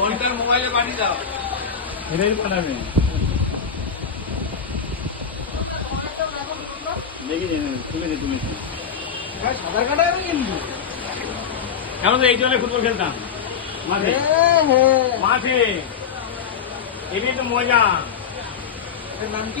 ঘণ্টার মোবাইলে বাড়ি দাও। এটাই বানাবে দেখি তুমি তুমি সাঁতার কাটা যাবে কিন্তু তো এই জলে ফুটবল খেলতাম? মাঠে। মাঠে। এটাই তো মজা। নাম কি?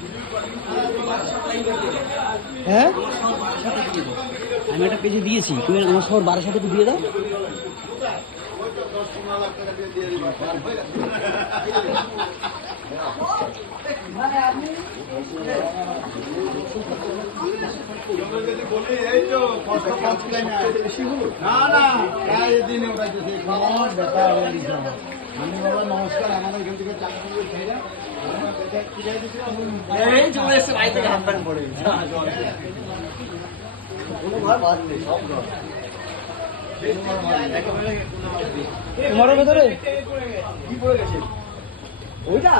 হ্যাঁ? আমি একটা পেজে দিয়েছি। তুমি আমার শহর বারোর সাথে দিয়ে দাও। হয়ে। আমি নমস্কার আমাদের এখান থেকে চাকরি করে খেয়ে যা আমার পেটে খিদে দিয়েছিল, আমি এই চলে এসছে বাড়ি থেকে হাত প্যান্ট পরে কোনো ঘর বাদ নেই সব ঘর তোমারও ভেতরে কি পড়ে গেছে ওইটা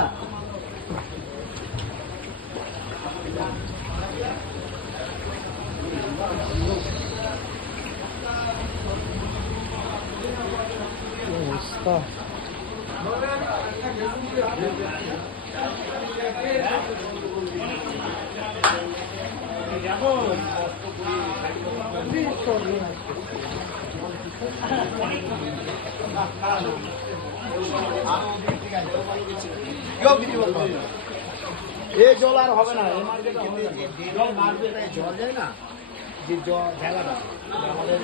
অবস্থা কেউ কিছু বলতে হবে না। এ জল আর হবে না। জল মারবে জল যায় না। যে জল ঢেলাটা। আমাদের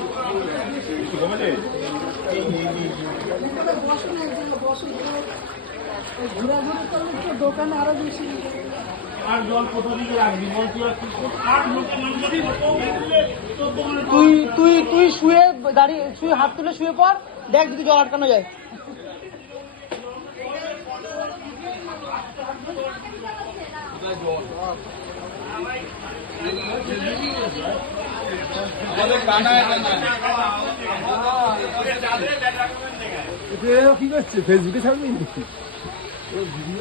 আর জল কোথা দিকে রাখবি বল তুই আর কাঠ মুখে মানুষই তুই তুই তুই শুয়ে দাঁড়িয়ে শুয়ে হাত তুলে শুয়ে পড় দেখ যদি জল আটকানো যায় কি করছে ফেসবুকে ছাড়বি Eu vi.